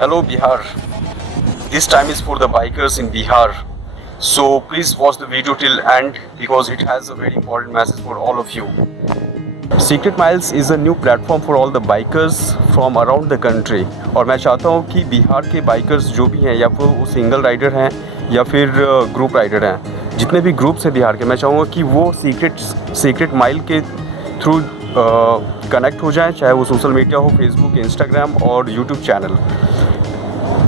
Hello Bihar. This time is for the bikers in Bihar. So please watch the video till end because it has a very important message for all of you. Secret Miles is a new platform for all the bikers from around the country. और मैं चाहता हूँ कि बिहार के bikers जो भी हैं या फिर वो सिंगल राइडर हैं या फिर ग्रुप राइडर हैं, जितने भी ग्रुप्स हैं बिहार के, मैं चाहूँगा कि वो सीक्रेट माइल के थ्रू कनेक्ट हो जाएं, चाहे वो सोशल मीडिया हो, फेसबुक, इंस्टाग्राम और यूट्यूब चैनल।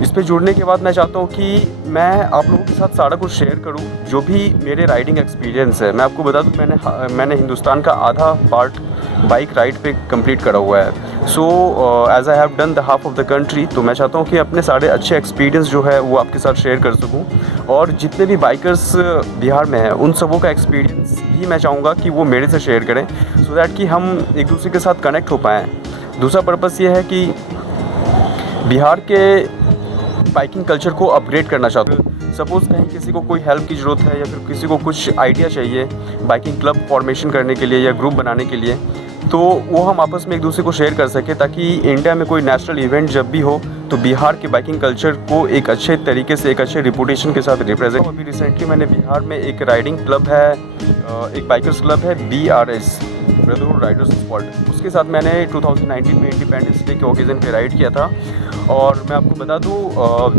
इस पे जुड़ने के बाद मैं चाहता हूँ कि मैं आप लोगों के साथ सारा कुछ शेयर करूँ, जो भी मेरे राइडिंग एक्सपीरियंस है। मैं आपको बता दूँ, मैंने हिंदुस्तान का आधा पार्ट बाइक राइड पे कंप्लीट करा हुआ है। So as I have done the half of the country, तो मैं चाहता हूँ कि अपने सारे अच्छे एक्सपीरियंस जो है वो आपके साथ शेयर कर सकूँ, और जितने भी बाइकर्स बिहार में हैं उन सबों का एक्सपीरियंस भी मैं चाहूँगा कि वो मेरे से शेयर करें, सो दैट कि हम एक दूसरे के साथ कनेक्ट हो पाएँ। दूसरा पर्पस ये है कि बिहार के बाइकिंग कल्चर को अपग्रेड करना चाहते हो। सपोज़ कहीं किसी को कोई हेल्प की ज़रूरत है या फिर किसी को कुछ आइडिया चाहिए बाइकिंग क्लब फॉर्मेशन करने के लिए या ग्रुप बनाने के लिए, तो वो हम आपस में एक दूसरे को शेयर कर सकें, ताकि इंडिया में कोई नेशनल इवेंट जब भी हो तो बिहार के बाइकिंग कल्चर को एक अच्छे तरीके से, एक अच्छे रिपुटेशन के साथ रिप्रेजेंट। अभी रिसेंटली मैंने बिहार में एक राइडिंग क्लब है, एक बाइकर्स क्लब है BRS, ब्रदरहुड राइडर्स स्क्वाड, उसके साथ मैंने 2019 में इंडिपेंडेंस डे के ओकेज़न पे राइड किया था। और मैं आपको बता दूँ,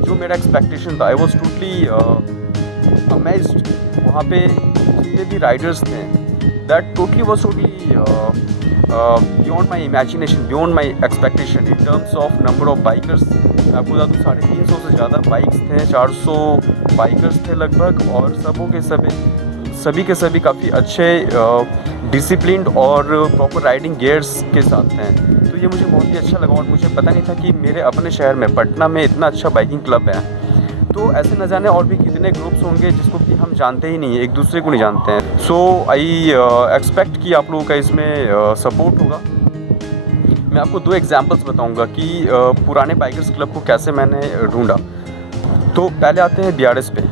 जो मेरा एक्सपेक्टेशन था, आई वॉज टोटली अमेज्ड। वहाँ पे जितने भी राइडर्स थे, that totally was totally beyond my imagination, beyond my expectation in terms of number of bikers. मैं आपको बता दूँ 350 से ज़्यादा बाइक्स थे, 400 बाइकर्स थे लगभग, और सभी के सभी काफ़ी अच्छे डिसिप्लिन्ड और प्रॉपर राइडिंग गियर्स के साथ हैं। तो ये मुझे बहुत ही अच्छा लगा, और मुझे पता नहीं था कि मेरे अपने शहर में पटना में इतना अच्छा बाइकिंग क्लब है। तो ऐसे न जाने और भी कितने ग्रुप्स होंगे जिसको कि हम जानते ही नहीं, एक दूसरे को नहीं जानते हैं। सो आई एक्सपेक्ट कि आप लोगों का इसमें सपोर्ट होगा। मैं आपको 2 एग्जांपल्स बताऊंगा कि पुराने बाइकर्स क्लब को कैसे मैंने ढूंढा। तो पहले आते हैं BRS पे।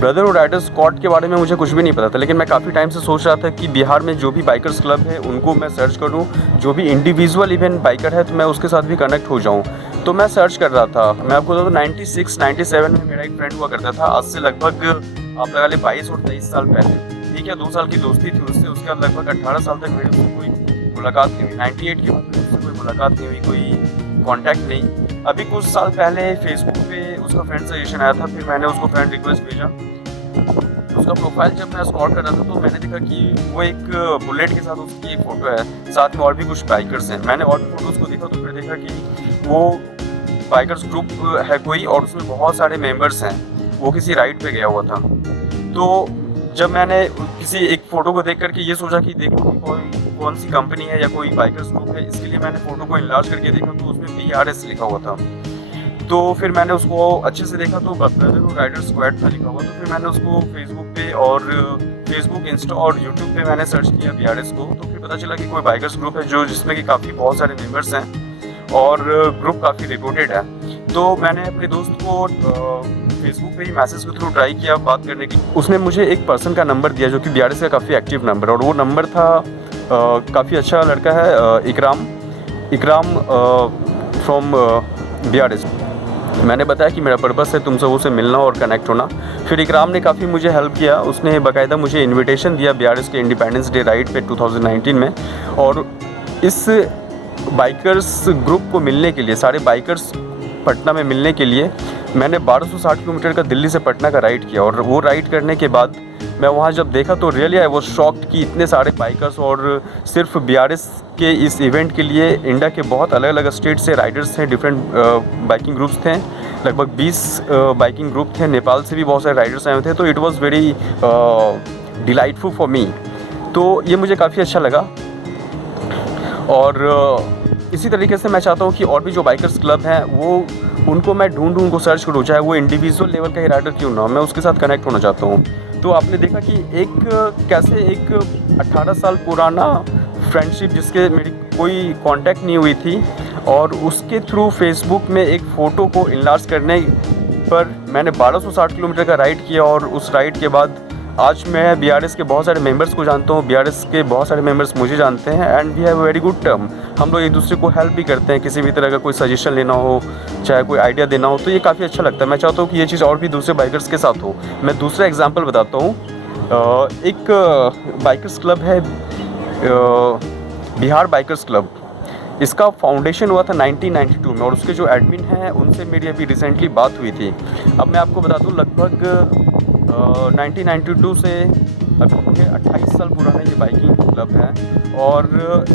ब्रदरहुड राइडर्स स्क्वाड के बारे में मुझे कुछ भी नहीं पता था, लेकिन मैं काफ़ी टाइम से सोच रहा था कि बिहार में जो भी बाइकर्स क्लब है उनको मैं सर्च करूं, जो भी इंडिविजुअल इवेंट बाइकर है तो मैं उसके साथ भी कनेक्ट हो जाऊं। तो मैं सर्च कर रहा था। मैं आपको बता दूं 96-97 में मेरा एक फ्रेंड हुआ करता था, आज से लगभग आप लगा ले 22 और 23 साल पहले। ठीक है, 2 साल की दोस्ती थी उससे। उसके बाद लगभग 18 साल तक मेरी उससे कोई मुलाकात नहीं हुई। 98 के बाद मेरी उससे कोई मुलाकात नहीं हुई, कोई कॉन्टैक्ट नहीं। अभी कुछ साल पहले फेसबुक पे उसका फ्रेंड सजेशन आया था, फिर मैंने उसको फ्रेंड रिक्वेस्ट भेजा। उसका प्रोफाइल जब मैं स्क्रॉल कर रहा था तो मैंने देखा कि वो एक बुलेट के साथ उसकी एक फ़ोटो है, साथ में और भी कुछ बाइकर्स हैं। मैंने और भी फ़ोटोज़ को देखा तो फिर देखा कि वो बाइकर्स ग्रुप है कोई, और उसमें बहुत सारे मेंबर्स हैं। वो किसी राइड पे गया हुआ था। तो जब मैंने किसी एक फ़ोटो को देख करके ये सोचा कि देखो कि कौन सी कंपनी है या कोई बाइकर्स ग्रुप है, इसके लिए मैंने फ़ोटो को इनलार्ज करके देखा तो उसमें BRS लिखा हुआ था। तो फिर मैंने उसको अच्छे से देखा तो ब्रदरहुड राइडर्स स्क्वाड था लिखा हुआ। तो फिर मैंने उसको फेसबुक पे और फेसबुक, इंस्टा और यूट्यूब पे मैंने सर्च किया BRS को। तो फिर पता चला कि कोई बाइकर्स ग्रुप है जो जिसमें कि काफ़ी बहुत सारे मेंबर्स हैं और ग्रुप काफ़ी रिपोर्टेड है। तो मैंने अपने दोस्त को फेसबुक पे ही मैसेज के थ्रू ट्राई किया बात करने की। उसने मुझे एक पर्सन का नंबर दिया जो कि BRS का काफ़ी एक्टिव नंबर, और वो नंबर था काफ़ी अच्छा लड़का है, इकराम फ्रॉम BRS। मैंने बताया कि मेरा पर्पस है तुम सबों से मिलना और कनेक्ट होना। फिर इकराम ने काफ़ी मुझे हेल्प किया। उसने बाकायदा मुझे इनविटेशन दिया BRS के इंडिपेंडेंस डे राइड पे 2019 में। और इस बाइकर्स ग्रुप को मिलने के लिए, सारे बाइकर्स पटना में मिलने के लिए मैंने 1260 किलोमीटर का दिल्ली से पटना का राइड किया। और वो राइड करने के बाद मैं वहाँ जब देखा तो रियली आई वाज शॉक्ड कि इतने सारे बाइकर्स, और सिर्फ BRS के इस इवेंट के लिए इंडिया के बहुत अलग अलग स्टेट से राइडर्स थे, डिफरेंट बाइकिंग ग्रुप्स थे, लगभग 20 बाइकिंग ग्रुप थे। नेपाल से भी बहुत सारे राइडर्स आए हुए थे। तो it was very delightful for me. तो ये मुझे काफ़ी अच्छा लगा। और इसी तरीके से मैं चाहता हूँ कि और भी जो बाइकर्स क्लब हैं वो उनको मैं ढूंढूँ, उनको सर्च करूँ, चाहे वो इंडिविजुअल लेवल का ही राइडर क्यों ना हो, मैं उसके साथ कनेक्ट होना चाहता हूँ। तो आपने देखा कि कैसे एक 18 साल पुराना फ्रेंडशिप जिसके मेरी कोई कांटेक्ट नहीं हुई थी, और उसके थ्रू फेसबुक में एक फ़ोटो को इनलार्ज करने पर मैंने 1260 किलोमीटर का राइड किया। और उस राइड के बाद आज मैं BRS के बहुत सारे मेंबर्स को जानता हूँ, BRS के बहुत सारे मेंबर्स मुझे जानते हैं and we have very good term. हम लोग एक दूसरे को हेल्प भी करते हैं, किसी भी तरह का कोई सजेशन लेना हो, चाहे कोई आइडिया देना हो, तो ये काफ़ी अच्छा लगता है। मैं चाहता हूँ कि ये चीज़ और भी दूसरे बाइकर्स के साथ हो। मैं दूसरा एग्जाम्पल बताता हूँ। एक बाइकर्स क्लब है, बिहार बाइकर्स क्लब। इसका फाउंडेशन हुआ था 1992 में और उसके जो एडमिन हैं उनसे मेरी अभी रिसेंटली बात हुई थी। अब मैं आपको बता दूं, लगभग 1992 से अभी 28 साल पुराना ये बाइकिंग क्लब है और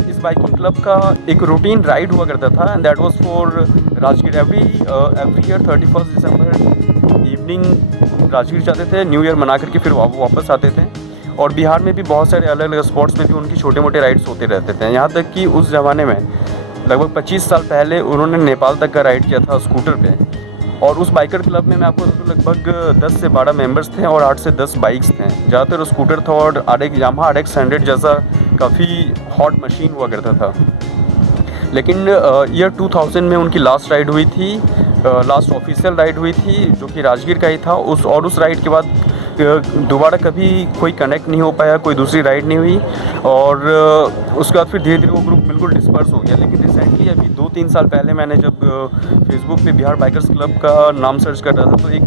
इस बाइकिंग क्लब का एक रूटीन राइड हुआ करता था and that was for Rajgir. Every year 31 December evening Rajgir जाते थे, न्यू ईयर मना करके फिर वापस आते थे। और बिहार में भी बहुत सारे अलग अलग स्पॉट्स में भी उनकी छोटे मोटे राइड्स होते रहते थे। यहाँ तक कि उस ज़माने में लगभग 25 साल पहले उन्होंने नेपाल तक का राइड किया था स्कूटर पे। और उस बाइकर क्लब में मैं आपको बताऊँ, लगभग 10 से 12 मेंबर्स थे और 8 से 10 बाइक्स थे। ज़्यादातर स्कूटर था और यामाहा RX 100 जैसा काफ़ी हॉट मशीन हुआ करता था। लेकिन ईयर 2000 में उनकी लास्ट राइड हुई थी, लास्ट ऑफिशियल राइड हुई थी जो कि राजगीर का ही था। उस राइड के बाद दोबारा कभी कोई कनेक्ट नहीं हो पाया, कोई दूसरी राइड नहीं हुई और उसके बाद फिर धीरे धीरे वो ग्रुप बिल्कुल डिस्पर्स हो गया। लेकिन रिसेंटली अभी 2-3 साल पहले मैंने जब फेसबुक पे बिहार बाइकर्स क्लब का नाम सर्च कर रहा था तो एक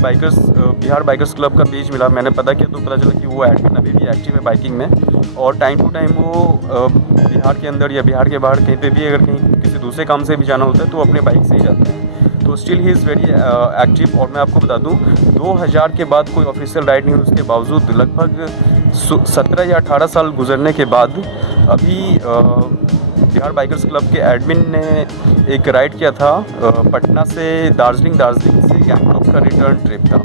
बिहार बाइकर्स क्लब का पेज मिला। मैंने पता किया तो पता चला कि वो एडमिन अभी भी एक्टिव है बाइकिंग में और टाइम टू टाइम वो बिहार के अंदर या बिहार के बाहर कहीं पे भी अगर कहीं किसी दूसरे काम से भी जाना होता है तो अपने बाइक से ही जाते हैं। तो still he is very active. और मैं आपको बता दूं, 2000 के बाद कोई ऑफिशियल राइड नहीं हुई, उसके बावजूद लगभग 17 या 18 साल गुजरने के बाद अभी बिहार बाइकर्स क्लब के एडमिन ने एक राइड किया था पटना से दार्जिलिंग से गैंगटॉक का रिटर्न ट्रिप था।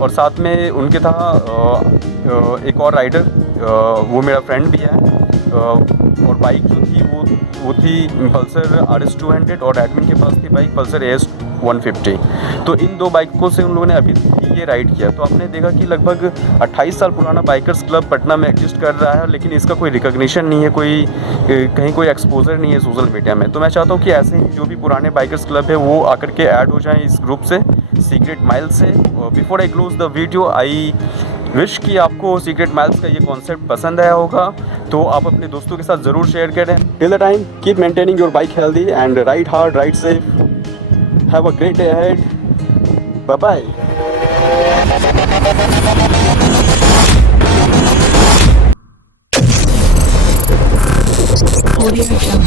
और साथ में उनके था एक और राइडर, वो मेरा फ्रेंड भी है। और बाइक जो थी वो थी पल्सर RS 200 और एडमिन के पास थी बाइक पल्सर AS 150। तो इन दो बाइकों से उन लोगों ने अभी ये राइड किया। तो आपने देखा कि लगभग 28 साल पुराना बाइकर्स क्लब पटना में एग्जिस्ट कर रहा है, लेकिन इसका कोई रिकॉग्निशन नहीं है, कहीं कोई एक्सपोजर नहीं है सोशल मीडिया में। तो मैं चाहता हूँ कि ऐसे ही जो भी पुराने बाइकर्स क्लब है वो आकर के ऐड हो जाएं इस ग्रुप से, सीक्रेट माइल्स से। Before I close the video, I wish कि आपको सीक्रेट माइल्स का ये कॉन्सेप्ट पसंद आया होगा, तो आप अपने दोस्तों के साथ ज़रूर शेयर करें। Till the time, keep maintaining your bike healthy and ride hard, ride safe. Have a great day ahead. Bye bye. Audio Jungle.